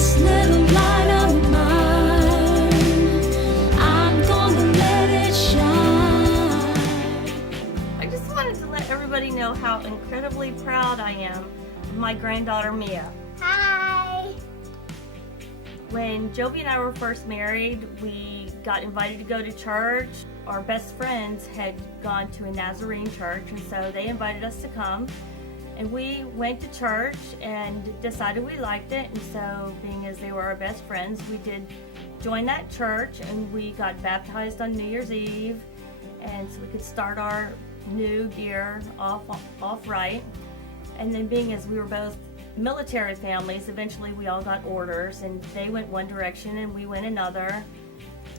This little light of mine, I'm gonna let it shine. I just wanted to let everybody know how incredibly proud I am of my granddaughter Mia. Hi. When Joby and I were first married, we got invited to go to church. Our best friends had gone to a Nazarene church, and so they invited us to come. And we went to church and decided we liked it, and so being as they were our best friends, we did join that church, and we got baptized on New Year's Eve, and so we could start our new year off right. And then being as we were both military families, eventually we all got orders, and they went one direction and we went another.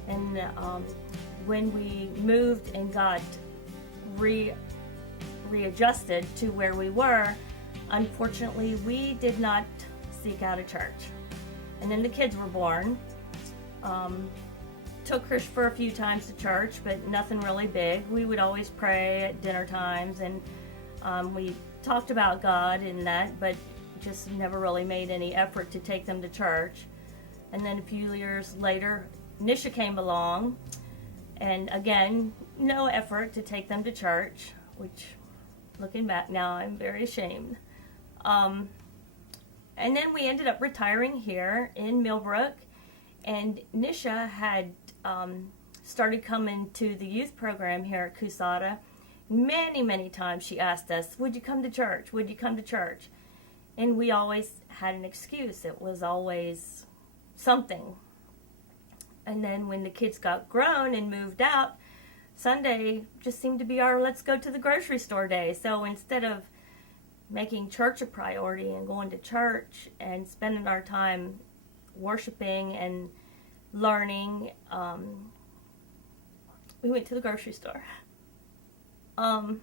And when we moved and got readjusted to where we were, unfortunately we did not seek out a church. And then the kids were born. Took Christopher a few times to church, but nothing really big. We would always pray at dinner times, and we talked about God and that, but just never really made any effort to take them to church. And then a few years later, Nisha came along, and again, no effort to take them to church, which, looking back now, I'm very ashamed. And then we ended up retiring here in Millbrook, and Nisha had started coming to the youth program here at Cusada. Many times she asked us, would you come to church? Would you come to church? And we always had an excuse. It was always something. And then when the kids got grown and moved out, Sunday just seemed to be our let's go to the grocery store day. So instead of making church a priority and going to church and spending our time worshiping and learning, we went to the grocery store. And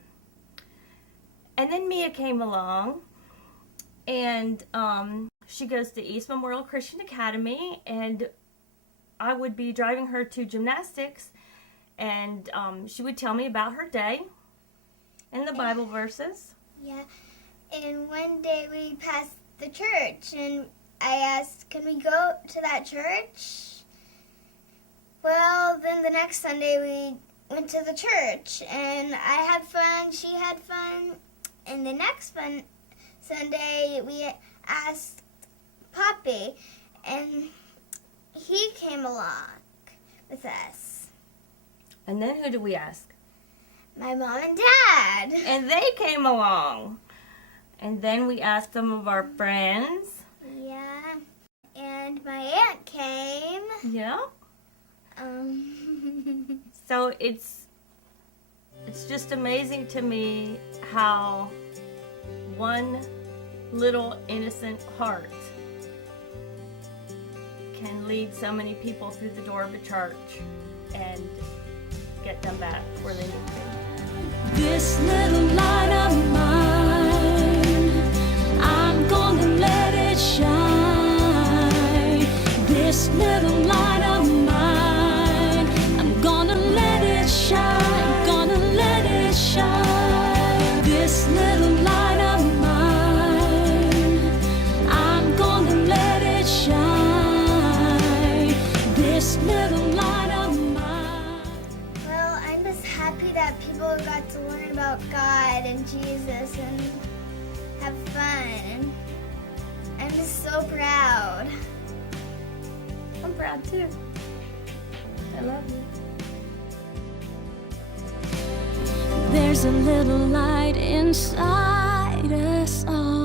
then Mia came along, and she goes to East Memorial Christian Academy, and I would be driving her to gymnastics, and she would tell me about her day and the Bible verses. Yeah, and one day we passed the church, and I asked, can we go to that church? Well, then the next Sunday we went to the church, and I had fun, she had fun, and the next Sunday we asked Poppy, and he came along with us. And then who did we ask? My mom and dad. And they came along. And then we asked some of our friends. Yeah. And my aunt came. Yeah. So it's just amazing to me how one little innocent heart can lead so many people through the door of a church and get them back where they need to be. This little light of mine, I'm gonna let it shine. This little light of mine, I'm gonna let it shine, gonna let it shine. This little light of mine, I'm gonna let it shine. This little light of mine. Well, I'm just happy that people got to learn about God and Jesus and have fun. I'm just so proud. I'm proud too. I love you. There's a little light inside us all.